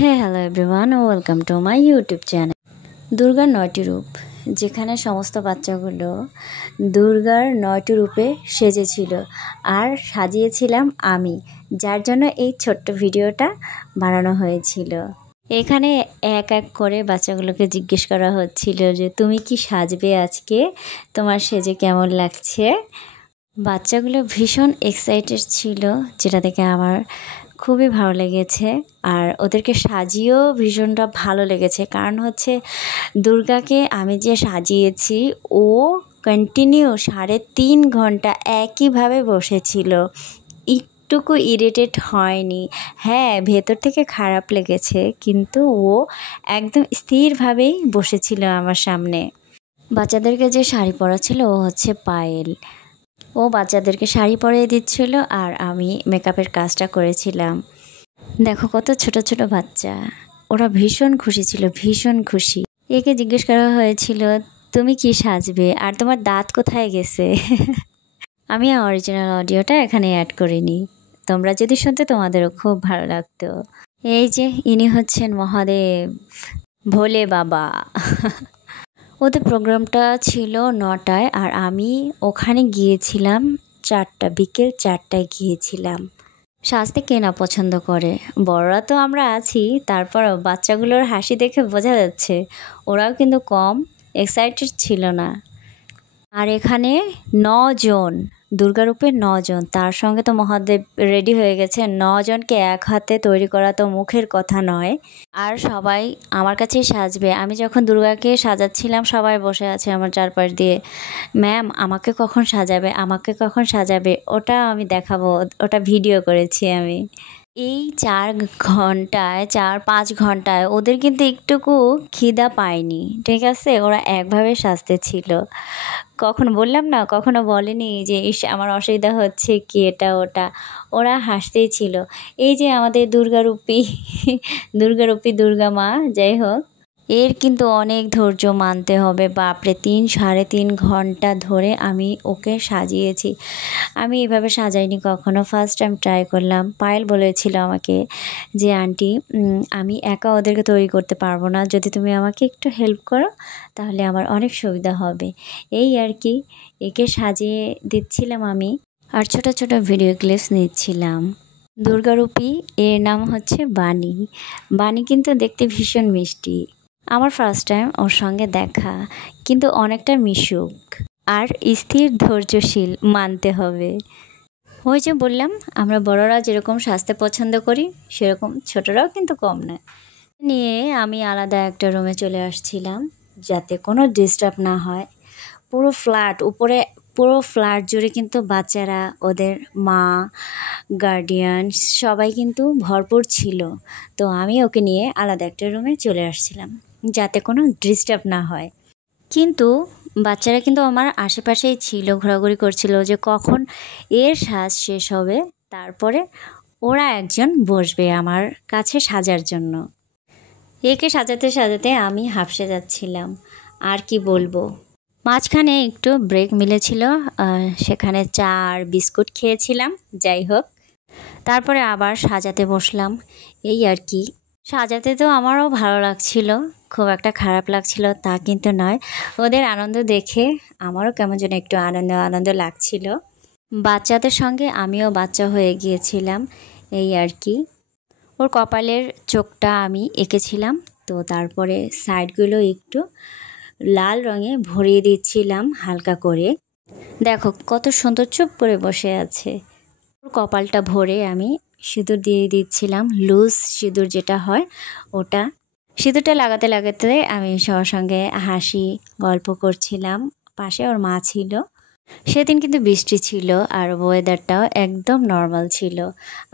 Hello everyone, welcome to my YouTube channel. দুর্গার 9টি রূপ, যেখানে সমস্ত বাচ্চাগুলো দুর্গার 9টি রূপে সেজেছিল আর সাজিয়েছিলাম আমি, যার জন্য এই ছোট্ট ভিডিওটা বানানো হয়েছিল। এখানে এক এক করে বাচ্চাগুলোকে জিজ্ঞেস করা হচ্ছিল যে তুমি কি সাজবে আজকে, তোমার সেজে কেমন লাগছে। বাচ্চাগুলো ভীষণ এক্সাইটেড ছিল, যেটা দেখে আমার খুবই ভালো লেগেছে। আর ওদেরকে সাজিয়েও ভীষণটা ভালো লেগেছে, কারণ হচ্ছে দুর্গাকে আমি যে সাজিয়েছি ও কন্টিনিউ 3.5 ঘন্টা একইভাবে বসেছিল, একটুকু ইরিটেট হয়নি। হ্যাঁ, ভেতর থেকে খারাপ লেগেছে, কিন্তু ও একদম স্থিরভাবেই বসেছিল আমার সামনে। বাচ্চাদেরকে যে শাড়ি পরাচ্ছিল ও হচ্ছে পায়েল। ও বাচ্চাদেরকে শাড়ি পরিয়ে দিচ্ছিল আর আমি মেকআপের কাজটা করেছিলাম। দেখো কত ছোট ছোট বাচ্চা, ওরা ভীষণ খুশি ছিল, ভীষণ খুশি। একে জিজ্ঞেস করা হয়েছিল তুমি কি সাজবে আর তোমার দাঁত কোথায় গেছে। আমি অরিজিনাল অডিওটা এখানে অ্যাড করিনি, তোমরা যদি শুনতে তোমাদেরও খুব ভালো লাগতো। এই যে ইনি হচ্ছেন মহাদেব, ভোলে বাবা। ওদের প্রোগ্রামটা ছিল 9টায় আর আমি ওখানে গিয়েছিলাম 4টা, বিকেল 4টায় গিয়েছিলাম। সাজতে কে না পছন্দ করে, বড়রা তো আমরা আছি, তারপরও বাচ্চাগুলোর হাসি দেখে বোঝা যাচ্ছে ওরাও কিন্তু কম এক্সাইটেড ছিল না। আর এখানে 9 জন, দুর্গারূপে 9 জন, তার সঙ্গে তো মহাদেব রেডি হয়ে গেছে। 9 জনকে এক হাতে তৈরি করা তো মুখের কথা নয়। আর সবাই আমার কাছেই সাজবে। আমি যখন দুর্গাকে সাজাচ্ছিলাম সবাই বসে আছে আমার চারপাশ দিয়ে, ম্যাম আমাকে কখন সাজাবে, আমাকে কখন সাজাবে, ওটা আমি দেখাবো, ওটা ভিডিও করেছি আমি। এই 4-5 ঘন্টায় ওদের কিন্তু একটুকু খিদা পায়নি, ঠিক আছে? ওরা একভাবে সাজতে ছিল। কখনো বললাম না, কখনো বলেনি যে ইস আমার অসুবিধা হচ্ছে কি এটা ওটা, ওরা হাসতেই ছিল। এই যে আমাদের দুর্গারূপী দুর্গা মা, যাই হোক, এর কিন্তু অনেক ধৈর্য মানতে হবে। বাপরে, 3-3.5 ঘন্টা ধরে আমি ওকে সাজিয়েছি। আমি এভাবে সাজাইনি কখনো, ফার্স্ট টাইম ট্রাই করলাম। পায়েল বলেছিল আমাকে যে আন্টি আমি একা ওদেরকে তৈরি করতে পারবো না, যদি তুমি আমাকে একটু হেল্প করো তাহলে আমার অনেক সুবিধা হবে। এই আর কি, একে সাজিয়ে দিচ্ছিলাম আমি আর ছোট ছোট ভিডিও ক্লিপস নিচ্ছিলাম। দুর্গারূপী, এর নাম হচ্ছে বাণী। বাণী কিন্তু দেখতে ভীষণ মিষ্টি। আমার ফার্স্ট টাইম ওর সঙ্গে দেখা, কিন্তু অনেকটা মিশুক আর স্থির, ধৈর্যশীল, মানতে হবে। ওই যে বললাম, আমরা বড়রা যেরকম সাজতে পছন্দ করি সেরকম ছোটরাও কিন্তু কম নয়। নিয়ে আমি আলাদা একটা রুমে চলে আসছিলাম, যাতে কোনো ডিস্টার্ব না হয়। পুরো ফ্ল্যাট জুড়ে কিন্তু বাচ্চারা, ওদের মা, গার্ডিয়ান সবাই কিন্তু ভরপুর ছিল। তো আমি ওকে নিয়ে আলাদা একটা রুমে চলে আসছিলাম, যাতে কোনো ডিস্টার্ব না হয়। কিন্তু বাচ্চারা কিন্তু আমার আশেপাশেই ছিল, ঘোরাঘুরি করছিল যে কখন এর সাজ শেষ হবে, তারপরে ওরা একজন বসবে আমার কাছে সাজার জন্য। একে সাজাতে সাজাতে আমি হাঁপসে যাচ্ছিলাম, আর কি বলবো। মাঝখানে একটু ব্রেক মিলেছিল, সেখানে চা আর বিস্কুট খেয়েছিলাম। যাই হোক, তারপরে আবার সাজাতে বসলাম। এই আর কি, সাজাতে তো আমারও ভালো লাগছিল, খুব একটা খারাপ লাগছিল তা কিন্তু নয়। ওদের আনন্দ দেখে আমারও কেমন যেন একটু আনন্দ আনন্দ লাগছিল। বাচ্চাদের সঙ্গে আমিও বাচ্চা হয়ে গিয়েছিলাম, এই আর কি। ওর কপালের চোখটা আমি এঁকেছিলাম, তো তারপরে সাইডগুলো একটু লাল রঙে ভরিয়ে দিচ্ছিলাম হালকা করে। দেখো কত সুন্দর চুপ করে বসে আছে। ওর কপালটা ভরে আমি সিঁদুর দিয়ে দিচ্ছিলাম, লুজ সিঁদুর যেটা হয় ওটা। সিঁদুরটা লাগাতে লাগাতে আমি সবার সঙ্গে হাসি গল্প করছিলাম। পাশে ওর মা ছিল। সেদিন কিন্তু বৃষ্টি ছিল আর ওয়েদারটাও একদম নর্মাল ছিল,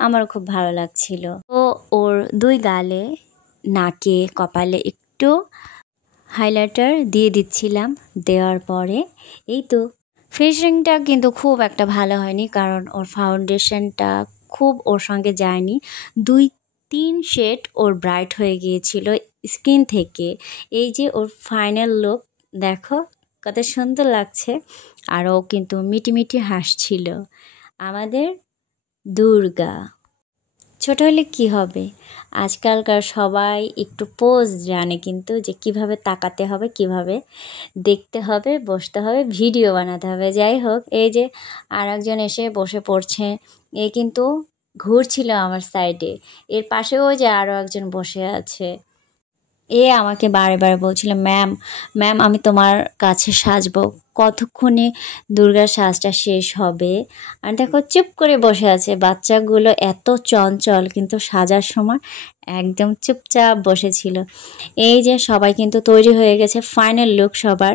আমার খুব ভালো লাগছিল। তো ওর 2 গালে, নাকে, কপালে একটু হাইলাইটার দিয়ে দিচ্ছিলাম। দেওয়ার পরে এই তো, ফিনিশিংটা কিন্তু খুব একটা ভালো হয়নি, কারণ ওর ফাউন্ডেশনটা খুব ওর সঙ্গে যায়নি। 2-3 শেড ওর ব্রাইট হয়ে গিয়েছিল স্কিন থেকে। এই যে ওর ফাইনাল লুক দেখো কত সুন্দর লাগছে। আর ও কিন্তু মিটিমিটি হাসছিল। আমাদের দুর্গা, ছোট হলে কি হবে, আজকালকার সবাই একটু পোজ জানে কিন্তু যে কিভাবে তাকাতে হবে, কিভাবে দেখতে হবে, বসতে হবে, ভিডিও বানাতে হবে। যাই হোক, এই যে আর একজন এসে বসে পড়ছে, এ কিন্তু ঘুরছিল আমার সাইডে। এর পাশেও যে আরও একজন বসে আছে। এ আমাকে বারে বারে বলছিল, ম্যাম ম্যাম আমি তোমার কাছে সাজবো, কতক্ষণে দুর্গার সাজটা শেষ হবে। আর দেখো চুপ করে বসে আছে। বাচ্চাগুলো এত চঞ্চল, কিন্তু সাজার সময় একদম চুপচাপ বসেছিল। এই যে সবাই কিন্তু তৈরি হয়ে গেছে, ফাইনাল লুক সবার।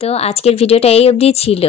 তো আজকের ভিডিওটা এই অবধি ছিল।